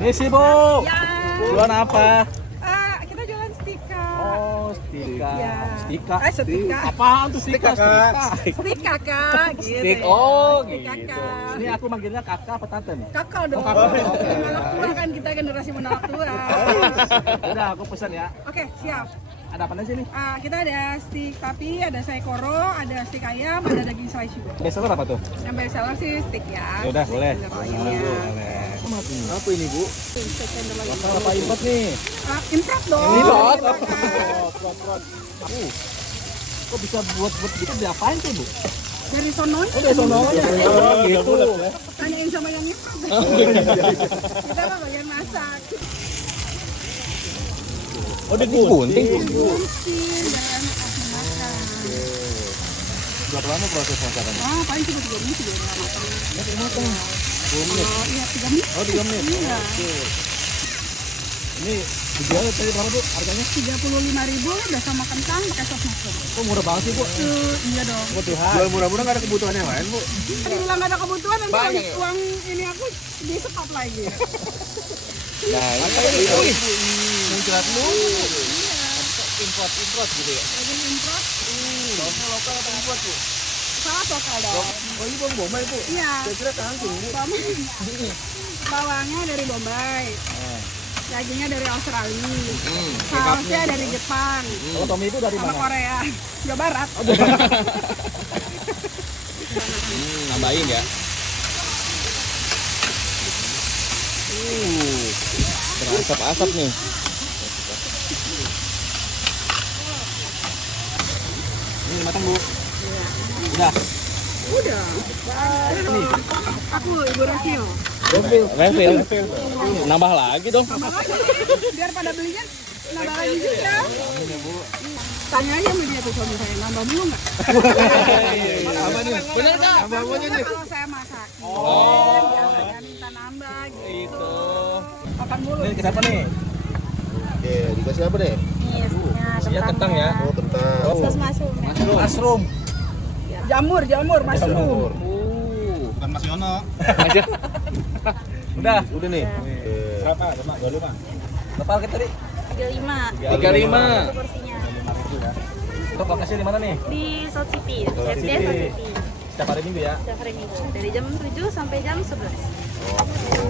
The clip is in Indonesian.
Ini sih, Bu. Ya. Jualan apa? Kita jualan stika. Oh, stika. Ya. Stika. Stika. Apaan tuh stika? Stik kakak, gitu. Stik. ya. Oh, Stik gitu. kakak. Ini aku manggilnya kakak apa tante nih? Kakak dong. kakak. Menolak tua kan kita generasi menolak tua. Udah, aku pesan ya. Oke, siap. Ada apa aja nih? Kita ada stik sapi, ada saikoro, ada stik ayam, ada daging slice juga. Bestseller apa tuh? Yang best seller sih stik ya. Ya udah, boleh. Kalau ini ya. Apa ini, Bu? Lokal apa import nih? Import dong. Import? Import. Kok bisa buat gitu diapain tuh, Bu? Dari sononya. Oh, dari sononya. Oh, gitu. Tanyain sama yang import. Kita mah bagian masak. Oh, digunting. Gunting, biar enak kasih makan. Berapa lama proses masakannya? Paling cuma 3 menit juga udah matang. Udah matang. 2 menit. Iya, 3 menit. Oh, 3 menit. Iya. Oke. Ini dijual tadi berapa, Bu? Harganya? 35.000 udah sama kentang pakai saus mushroom. Kok murah banget sih, Bu? Iya dong. Kebutuhan. Jual murah-murah nggak ada kebutuhan yang lain, Bu? Kan bilang gak ada kebutuhan nanti Banyak ya? uang ini aku disekap lagi. Nah, ini muncrat lu. Import gitu ya. Lagi import. Lokal atau import, Bu? Sangat lokal dong. Oh, ini bawang bombay, Bu. Iya. Saya kira kangkung, Bu. Bawangnya dari Bombay. Dagingnya dari Australia. Sausnya dari Jepang. Kalau Tommy itu dari Sama mana? Korea. Jawa Barat. Nambahin ya. Berasap-asap nih. Ini matang, Bu. Udah. Udah. Aku Ibu Rasio. Refill. Nambah lagi dong. Biar pada belinya nambah lagi juga. Tanya aja sama dia tuh suami saya, nambah mulu nggak? Apa nih? Bener nggak? Nambah kalau saya masak. Jangan minta nambah gitu. Makan mulu. Ini siapa nih? Oke, dikasih apa nih? Iya, kentang ya. Oh, kentang. Saus mushroom. Mushroom. Jamur, mushroom. Bukan Mas Yono. Udah nih. Berapa? Berapa? Berapa harga tadi? 35 35. porsinya Untuk lokasi di mana nih? di South City, South CFD City. South City Setiap hari Minggu ya. setiap hari Minggu dari jam 7 sampai jam 11.